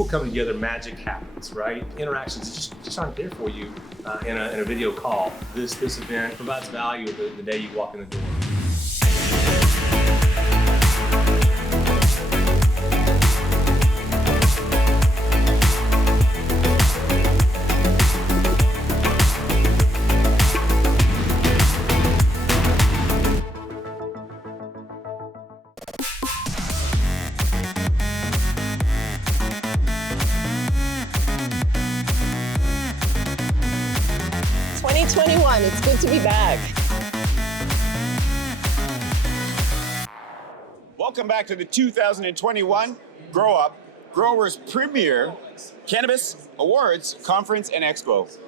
people come together, magic happens, right? Interactions just aren't there for you in a video call. This event provides value the day you walk in the door. It's good to be back. Welcome back to the 2021 Grow Up Growers Premier Cannabis Awards Conference and Expo.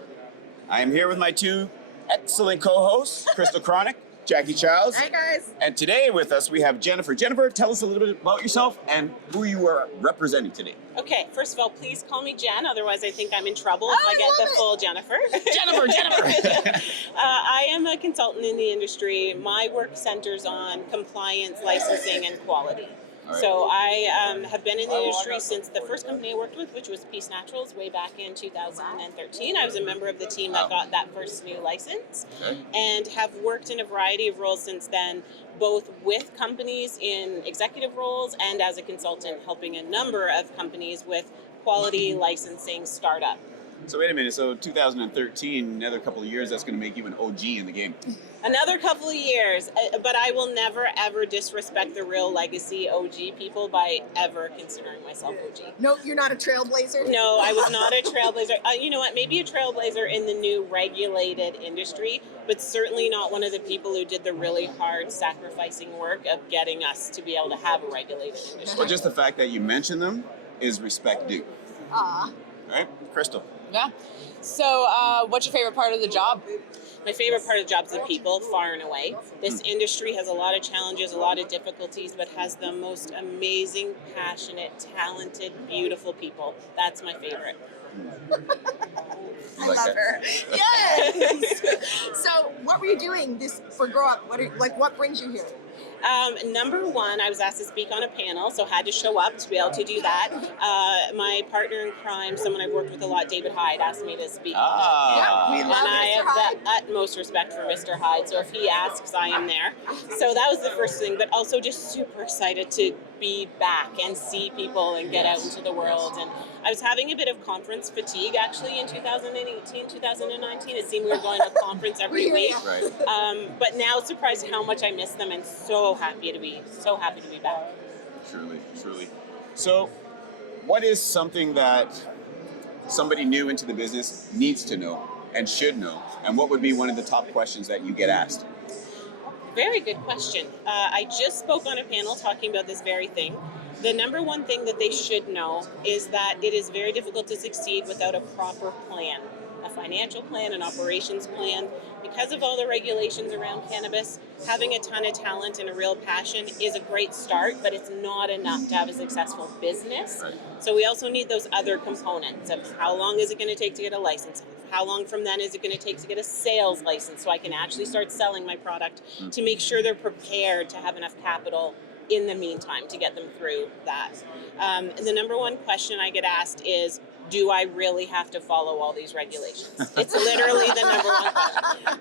I am here with my two excellent co-hosts, Crystal Chronic, Jackie Childs. Hi guys. And today with us we have Jennifer. Jennifer, tell us a little bit about yourself and who you are representing today. Okay, first of all, please call me Jen, otherwise I think I'm in trouble if I get the full Jennifer. Jennifer! I am a consultant in the industry. My work centers on compliance, licensing, and quality. Right. So I have been in the industry since the first company I worked with, which was Peace Naturals, way back in 2013. I was a member of the team that got that first new license, and have worked in a variety of roles since then, both with companies in executive roles and as a consultant, helping a number of companies with quality, licensing, startup. So wait a minute, so 2013, another couple of years, that's going to make you an OG in the game. Another couple of years, but I will never ever disrespect the real legacy OG people by ever considering myself OG. No, you're not a trailblazer? No, I was not a trailblazer. You know what, maybe a trailblazer in the new regulated industry, but certainly not one of the people who did the really hard sacrificing work of getting us to be able to have a regulated industry. Well, just the fact that you mention them is respect due. Right? Crystal. Yeah. So what's your favorite part of the job? My favorite part of the job is the people, far and away. This industry has a lot of challenges, a lot of difficulties, but has the most amazing, passionate, talented, beautiful people. That's my favorite. I love her. Yes! So what were you doing for Grow Up? What brings you here? Number one, I was asked to speak on a panel, so had to show up to be able to do that. My partner in crime, someone I've worked with a lot, David Hyde, asked me to speak. Yeah, we love And I Mr. have Hyde. the utmost respect for Mr. Hyde, so if he asks, I am there. So that was the first thing, but also just super excited to be back and see people and get out into the world. And I was having a bit of conference fatigue actually in 2018, 2019. It seemed we were going to a conference every week. Right. But now surprised how much I miss them, and so happy to be back. Truly. So, what is something that somebody new into the business needs to know and should know? And what would be one of the top questions that you get asked? Very good question. I just spoke on a panel talking about this very thing. The number one thing that they should know is that it is very difficult to succeed without a proper plan, a financial plan, an operations plan. Because of all the regulations around cannabis, having a ton of talent and a real passion is a great start, but it's not enough to have a successful business. So we also need those other components of how long is it going to take to get a license? How long from then is it going to take to get a sales license so I can actually start selling my product, to make sure they're prepared to have enough capital in the meantime to get them through that. And the number one question I get asked is, do I really have to follow all these regulations? It's literally the number one question.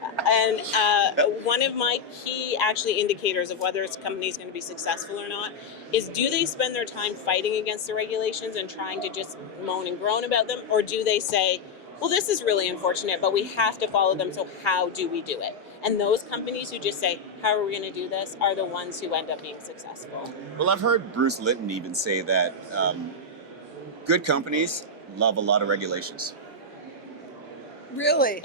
And one of my key actually indicators of whether a company is going to be successful or not is, do they spend their time fighting against the regulations and trying to just moan and groan about them? Or do they say, well, this is really unfortunate, but we have to follow them, so how do we do it? And those companies who just say, how are we going to do this, are the ones who end up being successful. Well, I've heard Bruce Litton even say that good companies love a lot of regulations. Really?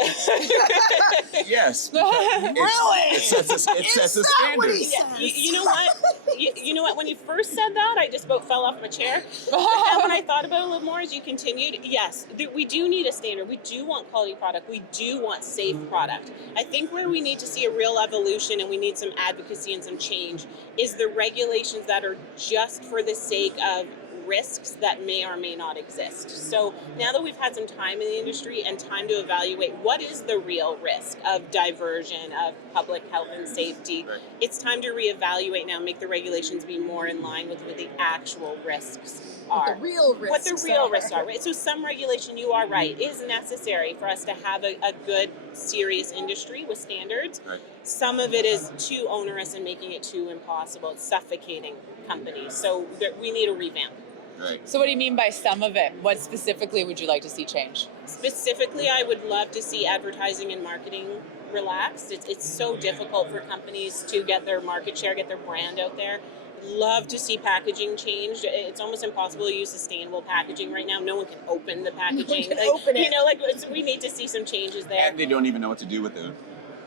Yes. Really? It sets a standard. You know what? You know what? When you first said that, I just about fell off my chair. But then when I thought about it a little more as you continued, yes, we do need a standard. We do want quality product. We do want safe product. I think where we need to see a real evolution and we need some advocacy and some change is the regulations that are just for the sake of risks that may or may not exist. So now that we've had some time in the industry and time to evaluate what is the real risk of diversion, of public health and safety, it's time to reevaluate now, make the regulations be more in line with the actual risks are. What the real risks What the real risks are, right? So some regulation, you are right, is necessary for us to have a good, serious industry with standards. Right. Some of it is too onerous and making it too impossible. It's suffocating companies. So we need a revamp. Right. So what do you mean by some of it? What specifically would you like to see change? Specifically, I would love to see advertising and marketing relaxed. It's so difficult for companies to get their market share, get their brand out there. Love to see packaging changed. It's almost impossible to use sustainable packaging right now. No one can open the packaging. open it. You know, like we need to see some changes there. And they don't even know what to do with the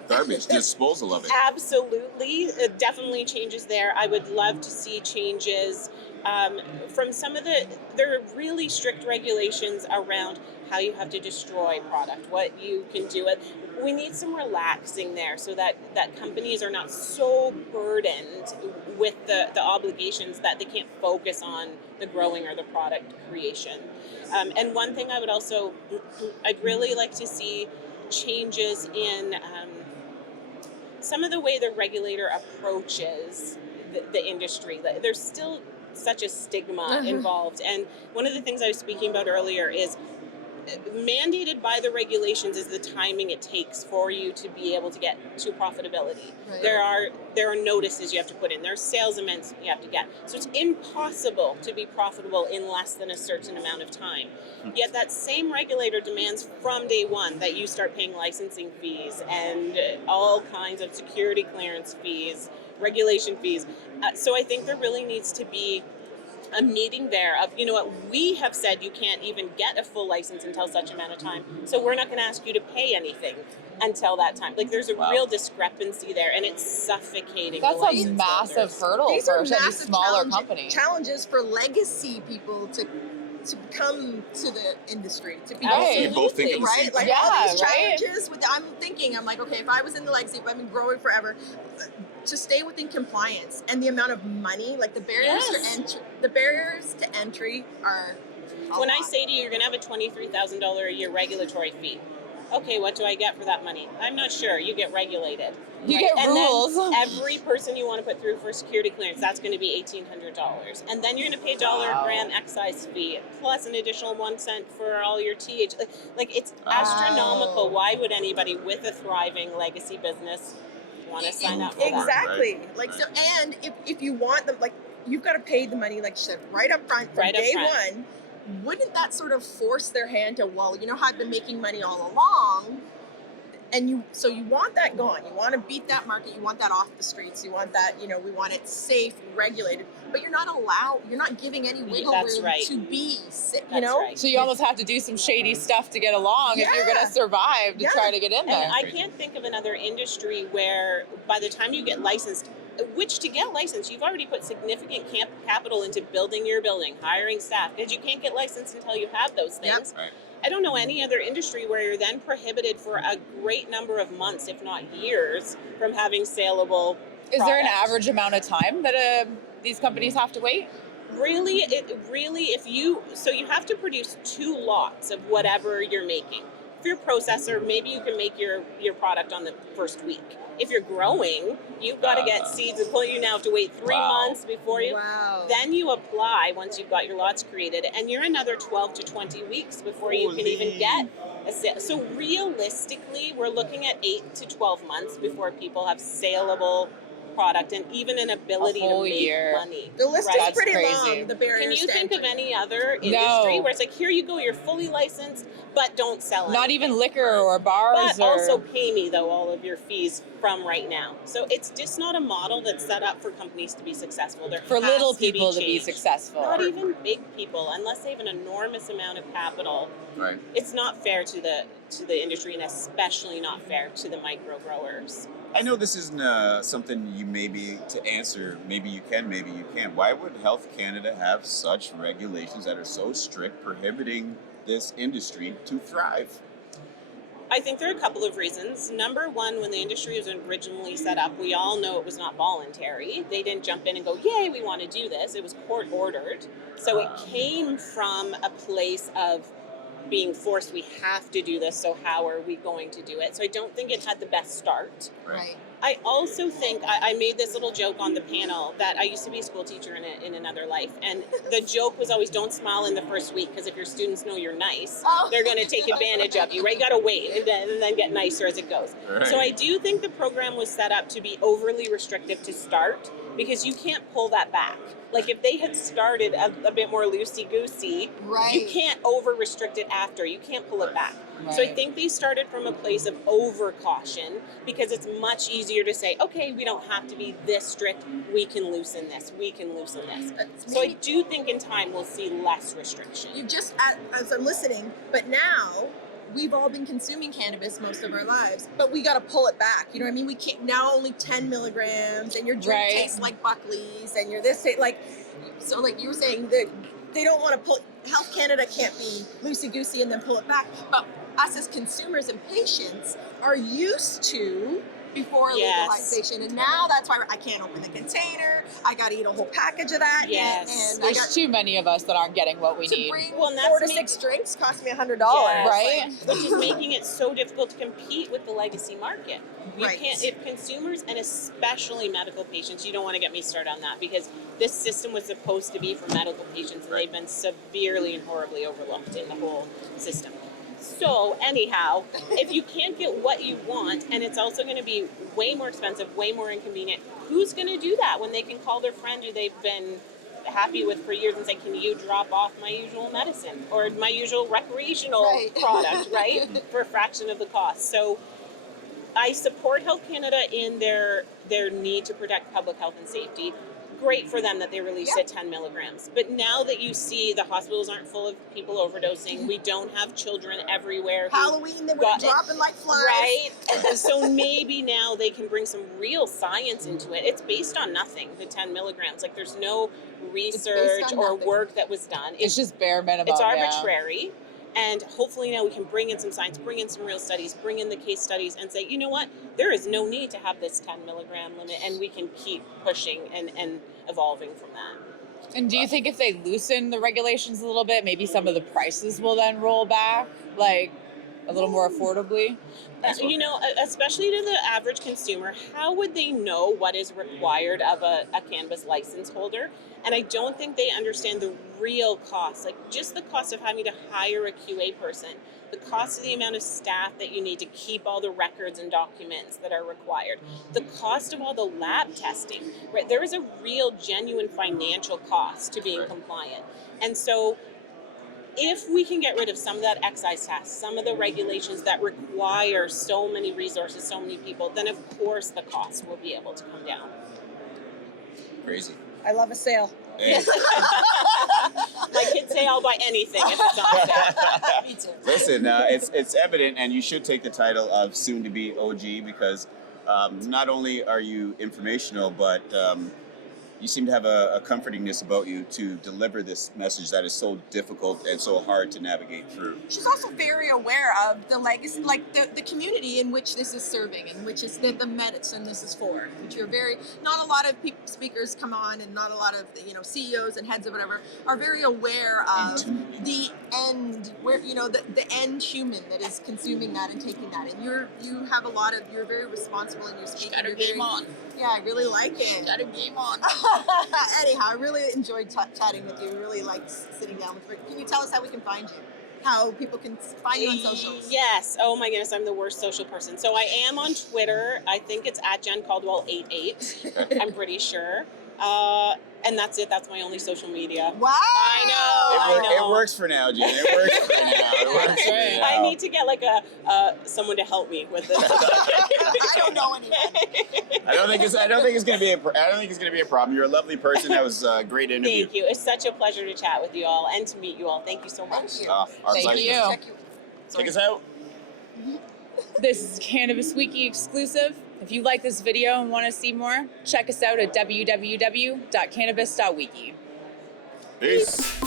garbage disposal of it. Absolutely, it definitely changes there. I would love to see changes from some of there are really strict regulations around how you have to destroy product, what you can do it. We need some relaxing there so that companies are not so burdened with the obligations that they can't focus on the growing or the product creation. And one thing I'd really like to see changes in some of the way the regulator approaches the industry. There's still such a stigma involved. And one of the things I was speaking about earlier is mandated by the regulations is the timing it takes for you to be able to get to profitability. Right. There are notices you have to put in. There are sales events you have to get. So it's impossible to be profitable in less than a certain amount of time. Yet that same regulator demands from day one that you start paying licensing fees and all kinds of security clearance fees, regulation fees. So I think there really needs to be a meeting there of, you know what, we have said you can't even get a full license until such amount of time, so we're not going to ask you to pay anything until that time. Like, there's a real discrepancy there, and it's suffocating. That's the a license massive holders. hurdle These for are any massive smaller company. challenges for legacy people to come to the industry, to be Right. You both think of the right? same Like thing. all Yeah, these right? challenges. I'm like, okay, if I was in the legacy, if I've been growing forever, to stay within compliance and the amount of money, like the barriers to entry are. When I say to you, you're going to have a $23,000 a year regulatory fee. Okay, what do I get for that money? I'm not sure. You get regulated. You right? get And rules. then every person you want to put through for security clearance, that's going to be $1,800. And then you're going to pay $1 a gram excise fee, plus an additional 1 cent for all your TH. Like it's astronomical. Why would anybody with a thriving legacy business want to sign up for that? Exactly. Right. Like so, and if you want them, like you've got to pay the money, like you said, right up front from Right up day front. one. Wouldn't that sort of force their hand to, well, you know how I've been making money all along, and you want that gone. You want to beat that market. You want that off the streets. You want that, we want it safe, regulated. But you're not giving any wiggle That's room right. to be, That's right. So you almost have to do some shady stuff to get along if you're going to survive to try to get in there. And I can't think of another industry where by the time you get licensed, which to get licensed, you've already put significant capital into building your building, hiring staff, because you can't get licensed until you have those things. Yep. Right. I don't know any other industry where you're then prohibited for a great number of months, if not years, from having saleable Is there an product. average amount of time that these companies have to wait? Really, you have to produce 2 lots of whatever you're making. If you're a processor, maybe you can make your product on the first week. If you're growing, you've got to get seeds and you now have to wait 3 months before you. Wow. Then you apply once you've got your lots created, and you're another 12 to 20 weeks before you can even get a sale. So realistically, we're looking at 8 to 12 months before people have saleable product and even an ability to whole make year. money. The list Right? is That's pretty crazy. long. The barriers. Can you to think of entry. any other industry No. where it's like, here you go, you're fully licensed, but don't sell Not anything. even liquor or bars But or... also pay me, though, all of your fees from right now. So it's just not a model that's set up for companies to be successful. There for has little to be people to be change. successful. Not even big people, unless they have an enormous amount of capital. Right. It's not fair to the industry, and especially not fair to the micro growers. I know this isn't something you maybe to answer. Maybe you can, maybe you can't. Why would Health Canada have such regulations that are so strict, prohibiting this industry to thrive? I think there are a couple of reasons. Number one, when the industry was originally set up, we all know it was not voluntary. They didn't jump in and go, yay, we want to do this. It was court ordered. So it came from a place of being forced, we have to do this, so how are we going to do it? So I don't think it had the best start. Right. I also think I made this little joke on the panel that I used to be a school teacher in another life, and the joke was always don't smile in the first week, because if your students know you're nice, they're going to take advantage of you, right? You got to wait and then get nicer as it goes. Right. So I do think the program was set up to be overly restrictive to start, because you can't pull that back. Like if they had started a bit more loosey-goosey, Right. you can't over-restrict it after. You can't pull it back. Right. So I think they started from a place of over-caution, because it's much easier to say, okay, we don't have to be this strict. We can loosen this. We can loosen this. So I do think in time we'll see less restriction. You just, as I'm listening, but now we've all been consuming cannabis most of our lives, but we got to pull it back. You know what I mean? We can't now only 10 milligrams, and your drink Right. tastes like Buckley's, and your this like. So, like you were saying, that they don't want to pull. Health Canada can't be loosey goosey and then pull it back. But us as consumers and patients are used to before Yes. legalization, and now that's why I can't open the container. I got to eat a whole package of that. Yes. and I got There's too many of us that aren't getting what we to need. bring Well, and that's 4 to me- 6 drinks cost me $100. Yes. Right? Which is making it so difficult to compete with the legacy market. You Right. can't, if consumers, and especially medical patients, you don't want to get me started on that, because this system was supposed to be for medical patients, and they've been severely and horribly overlooked in the whole system. So anyhow, if you can't get what you want, and it's also going to be way more expensive, way more inconvenient, who's going to do that when they can call their friend who they've been happy with for years and say, can you drop off my usual medicine or my usual recreational Right. product, right? For a fraction of the cost. So I support Health Canada in their need to protect public health and safety. Great for them that they released Yep. at 10 milligrams. But now that you see the hospitals aren't full of people overdosing, we don't have children everywhere who Halloween, they were got- dropping like flies. right? And so maybe now they can bring some real science into it. It's based on nothing, the 10 milligrams. Like there's no research on or nothing. work that was done. It's just bare minimum. It's yeah. arbitrary. And hopefully now we can bring in some science, bring in some real studies, bring in the case studies and say, you know what, there is no need to have this 10 milligram limit, and we can keep pushing and evolving from that. And do you think if they loosen the regulations a little bit, maybe some of the prices will then roll back, like a little more affordably? You know, especially to the average consumer, how would they know what is required of a cannabis license holder? And I don't think they understand the real cost, like just the cost of having to hire a QA person, the cost of the amount of staff that you need to keep all the records and documents that are required, the cost of all the lab testing, right? There is a real, genuine financial cost to being compliant. And so if we can get rid of some of that excise tax, some of the regulations that require so many resources, so many people, then of course the cost will be able to come down. Crazy. I love a sale. Hey, My kids say I'll buy anything if it's on sale. Me too. listen, it's evident, and you should take the title of soon-to-be OG, because not only are you informational, but you seem to have a comfortingness about you to deliver this message that is so difficult and so hard to navigate through. She's also very aware of the legacy, like the community in which this is serving, and which is the medicine this is for. Which you're very, not a lot of speakers come on, and not a lot of CEOs and heads of whatever are very aware of the end, where the end human that is consuming that and taking that. And you're very responsible in your speaking. Got her You're game very- on. Yeah, I really like it. Got a game on. Anyhow, I really enjoyed chatting with you. Really liked sitting down with you. Can you tell us how we can find you? How people can find you on socials? Yes. Oh my goodness, I'm the worst social person. So I am on Twitter. I think it's at Jen Caldwell 88. I'm pretty sure. And that's it. That's my only social media. Wow! I know. It works for now, Jen. It works for now. It works for Right. now. I need to get like someone to help me with this. I don't know anyone. I don't think it's going to be a problem. You're a lovely person. That was a great interview. Thank you. It's such a pleasure to chat with you all and to meet you all. Thank you so much. Thank you. Our Thank pleasure. you. Check you. Take us out. This is Cannabis Wiki exclusive. If you like this video and want to see more, check us out at www.cannabis.wiki. Peace.